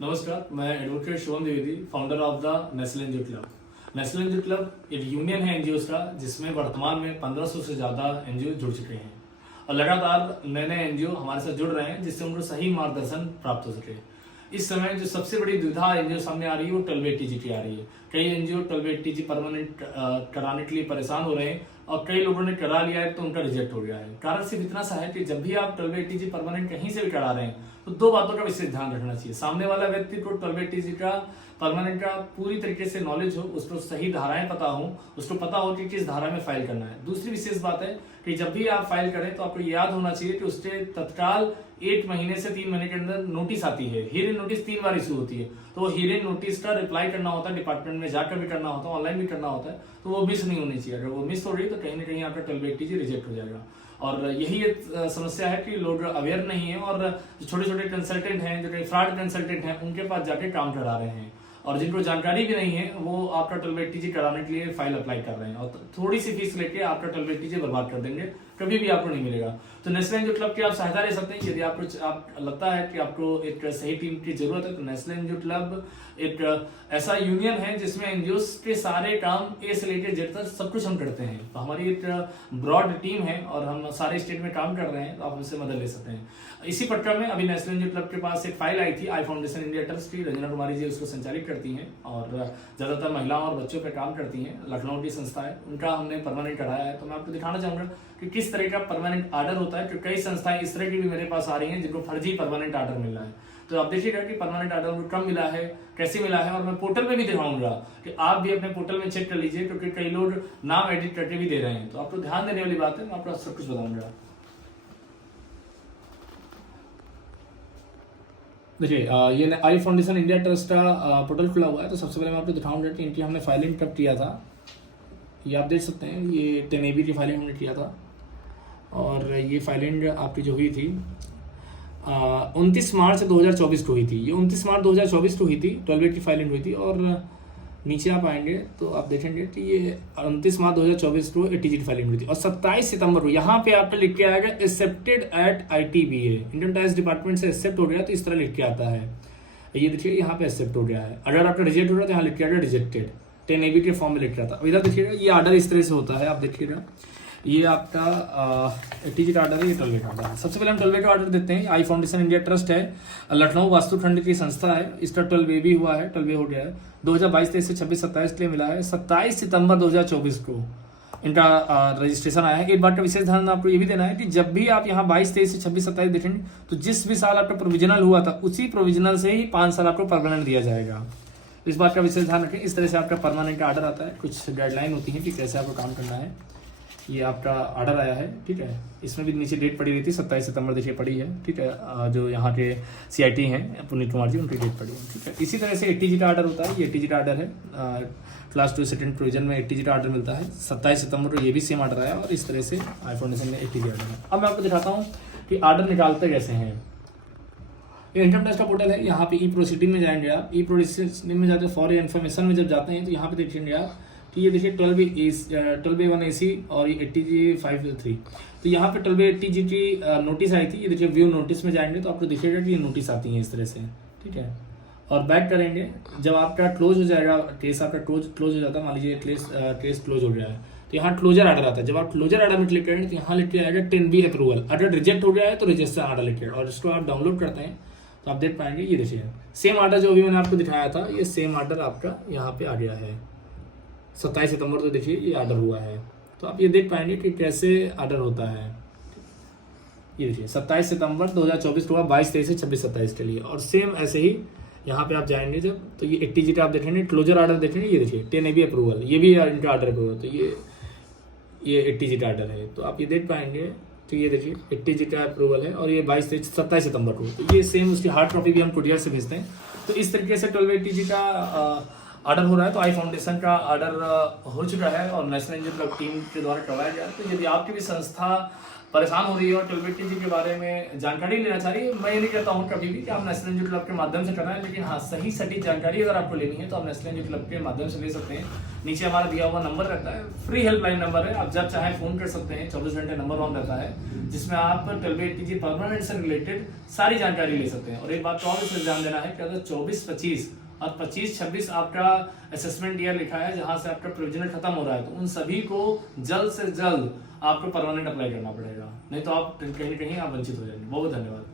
नमस्कार, मैं advocate Shubham Dwivedi, founder of the national NGO club. National NGO club एक union है एनजीओ का, जिसमें वर्तमान में 1500 से ज़्यादा एनजीओ जुड़ चुके हैं और लगातार नए नए एनजीओ हमारे साथ जुड़ रहे हैं, जिससे उनको सही मार्गदर्शन प्राप्त हो सके। इस समय जो सबसे बड़ी दुविधा एनजीओ सामने आ रही है वो 12 टीजीटी आ रही है। कई एनजीओ 12 टीजी परमानेंट कराने के लिए परेशान हो रहे हैं और कई लोगों ने करा लिया है तो उनका रिजेक्ट हो गया है। कारण सिर्फ इतना सा है कि जब भी आप 12 टीजी परमानेंट कहीं से भी करा रहे हैं तो दो बातों का विशेष ध्यान रखना चाहिए। सामने वाला व्यक्ति को 12 टीजी का परमानेंट का पूरी तरीके से नॉलेज हो, उसको सही धाराएं पता हो, उसको पता हो कि किस धारा में फाइल करना है। दूसरी विशेष बात है कि जब भी आप फाइल करें तो आपको याद होना चाहिए कि उसके तत्काल 1 महीने से 3 महीने के अंदर नोटिस आती है। हियरिंग नोटिस 3 बार इशू होती है, तो वो हियरिंग नोटिस का रिप्लाई करना होता है, डिपार्टमेंट में जाकर भी करना होता है, ऑनलाइन भी करना होता है, तो वो मिस नहीं होनी चाहिए। अगर वो मिस हो रही तो कहीं ना कहीं आपका 12 टीजी रिजेक्ट हो जाएगा। और यही एक समस्या है कि लोग अवेयर नहीं है और जो छोटे छोटे कंसल्टेंट हैं, जो कई फ्रॉड कंसल्टेंट हैं, उनके पास जाके काम करा रहे हैं और जिनको जानकारी भी नहीं है वो आपका 12 टीजी कराने के लिए फाइल अप्लाई कर रहे हैं और थोड़ी सी फीस लेके आपका 12 टीजी बर्बाद कर देंगे, कभी भी आपको नहीं मिलेगा। तो नेशनल एनजीओ क्लब की आप सहायता ले सकते हैं। यदि आपको लगता है कि आपको एक सही टीम की जरूरत है तो नेशनल एनजीओ क्लब एक ऐसा यूनियन है जिसमें एनजीओ के सारे काम ए से लेकर जेड तक सब कुछ हम करते हैं। तो हमारी एक ब्रॉड टीम है और हम सारे स्टेट में काम कर रहे हैं, तो आप हमसे मदद ले सकते हैं। इसी पट्टा में अभी नेशनल एनजीओ क्लब के पास एक फाइल आई थी आई फाउंडेशन इंडिया ट्रस्ट की। रंजना कुमारी जी उसको संचालित करती हैं और ज्यादातर महिलाओं और बच्चों पर काम करती हैं। लखनऊ की संस्था है, उनका हमने परमानेंट कराया है। तो मैं आपको दिखाना चाहूंगा कि किस तरह का परमानेंट आर्डर होता है, क्योंकि कई संस्थाएं इस तरह की भी मेरे पास आ रही हैं जिनको फर्जी परमानेंट आर्डर मिल रहा है। तो आप देखिएगा कि परमानेंट आर्डर उनको कब मिला है, कैसे मिला है, और मैं पोर्टल में भी दिखाऊंगा कि आप भी अपने पोर्टल में चेक कर लीजिए, क्योंकि कई लोग नाम एडिट करके भी दे रहे हैं। तो आपको ध्यान देने वाली बात है, मैं आपको सब कुछ बताऊंगा। देखिए ये आई फाउंडेशन इंडिया ट्रस्ट का पोर्टल खुला हुआ है। तो सबसे पहले मैं आपको दिखाऊंगा कि इनकी हमने फाइलिंग कब किया था। ये आप देख सकते हैं, ये 10 AB की फाइलिंग हमने किया था और ये फाइलिंग आपकी जो हुई थी 29 मार्च 2024 को हुई थी। ये 29 मार्च 2024 को हुई थी, 12 की फाइलिंग हुई थी। और नीचे आप आएंगे तो आप देखेंगे कि ये 29 मार्च 2024 को ATG की फाइलिंग हुई थी और 27 सितंबर को यहाँ पे आपका लिख के आएगा accepted eight ITBA, Indian tax department से एक्सेप्ट हो गया, तो इस तरह लिख के आता है। ये देखिए यहाँ पे एक्सेप्ट हो गया है। अगर आपका रिजेक्ट हो रहा है तो यहाँ लिख के आएगा रिजेक्टेड, 10 AB के फॉर्म में लिख रहा था। इधर देखिएगा ये आर्डर इस तरह से होता है, आप देखिएगा ये आपका ATG का आर्डर है, ये 12 का आर्डर है। सबसे पहले हम 12 का आर्डर देते हैं। आई फाउंडेशन इंडिया ट्रस्ट है, लखनऊ वास्तुखंड की संस्था है, इसका 12 भी हुआ है, 12 हो गया है। 2022-23 से 26-27 के लिए मिला है। 27 सितंबर 2024 को इनका रजिस्ट्रेशन आया है। एक बात का विशेष ध्यान आपको ये भी देना है कि जब भी आप यहाँ 22-23 से 26-27 देखेंगे तो जिस भी साल आपका प्रोविजनल हुआ था उसी प्रोविजनल से ही 5 साल आपको परमानेंट दिया जाएगा। इस बात का विशेष ध्यान रखें। इस तरह से आपका परमानेंट का आर्डर आता है, कुछ गाइडलाइन होती है कि कैसे आपको काम करना है। ये आपका आर्डर आया है, ठीक है। इसमें भी नीचे डेट पड़ी रही थी 27 सितंबर देखिए पड़ी है, ठीक है। जो यहाँ के CIT हैं पुनीत कुमार जी, उनकी डेट पड़ी है, ठीक है। इसी तरह से ATG का आर्डर होता है, ये ATG का आर्डर है। क्लास 2 सेकंड प्रोविजन में ATG का आर्डर मिलता है। 27 सितंबर को ये भी सेम आर्डर आया और इस तरह से आई फाउंडेशन में ATG आर्डर है। अब मैं आपको दिखाता हूँ कि आर्डर निकालते कैसे हैं। ये इनकम टैक्स का पोर्टल है, यहाँ पे प्रोसीडिंग में जाएंगे आप। प्रोसीडिंग में जाते फॉर इन्फॉर्मेशन में जब जाते हैं तो यहाँ पे देखेंगे आप कि ये देखिए 12A1 AC और ये ATG 503। तो यहाँ पे 12A ATG की नोटिस आई थी। ये देखिए व्यू नोटिस में जाएंगे तो आपको दिखेगा कि ये नोटिस आती है इस तरह से, ठीक है। और बैक करेंगे, जब आपका क्लोज हो जाएगा केस, आपका क्लोज हो जाता है, मान लीजिए केस क्लोज हो गया है तो यहाँ क्लोजर आर्डर आता है। जब आप क्लोजर आर्डर में क्लिक करेंगे तो यहाँ लिख के आएगा 10B अप्रूवल। अगर रिजेक्ट हो गया है तो रिजेक्शन आर्डर लिखे, और इसको आप डाउनलोड करते हैं तो आप देख पाएंगे। ये देखिए सेम आर्डर जो अभी मैंने आपको दिखाया था, ये सेम आर्डर आपका यहाँ पे आ गया है। 27 सितंबर तो देखिए ये आर्डर हुआ है। तो आप ये देख पाएंगे कि कैसे आर्डर होता है। ये देखिए 27 सितंबर 2024 को 22-23 से 26-27 के लिए, और सेम ऐसे ही यहाँ पे आप जाएंगे जब तो ये ATG का आप देखेंगे क्लोजर आर्डर देखेंगे। ये देखिए 10 AB अप्रूवल, ये भी इनका आर्डर अप्रूवल। तो ये ATG का आर्डर है, तो आप ये देख पाएंगे। तो ये देखिए ATG का अप्रूवल है और ये 27 सितंबर को। तो ये सेम उसकी हार्ड कॉपी भी हम कुरियर से भेजते हैं। तो इस तरीके से 12 ATG का आर्डर हो रहा है। तो आई फाउंडेशन का आर्डर हो चुका है और नेशनल एनजीओ क्लब टीम के द्वारा करवाया गया। तो यदि आपकी भी संस्था परेशान हो रही है और TLBTG के बारे में जानकारी लेना चाह रही है, मैं ये नहीं कहता हूँ कभी भी कि आप नेशनल एनजीओ क्लब के माध्यम से करना है, लेकिन हाँ सही सटीक जानकारी अगर आपको लेनी है तो आप नेशनल एनजीओ क्लब के माध्यम से ले सकते हैं। नीचे हमारा दिया हुआ नंबर रहता है, फ्री हेल्पलाइन नंबर है, आप जब चाहे फोन कर सकते हैं, 24 घंटे नंबर ऑन रहता है, जिसमें आप TLBTG परमानेंट से रिलेटेड सारी जानकारी ले सकते हैं। और एक बात तो और इसमें ध्यान देना है कि अगर 24-25 और 25-26 आपका असेसमेंट ईयर लिखा है, जहां से आपका प्रोविजनल खत्म हो रहा है, तो उन सभी को जल्द से जल्द आपको परमानेंट अप्लाई करना पड़ेगा, नहीं तो आप कहीं ना कहीं आप वंचित हो जाएंगे। बहुत बहुत धन्यवाद।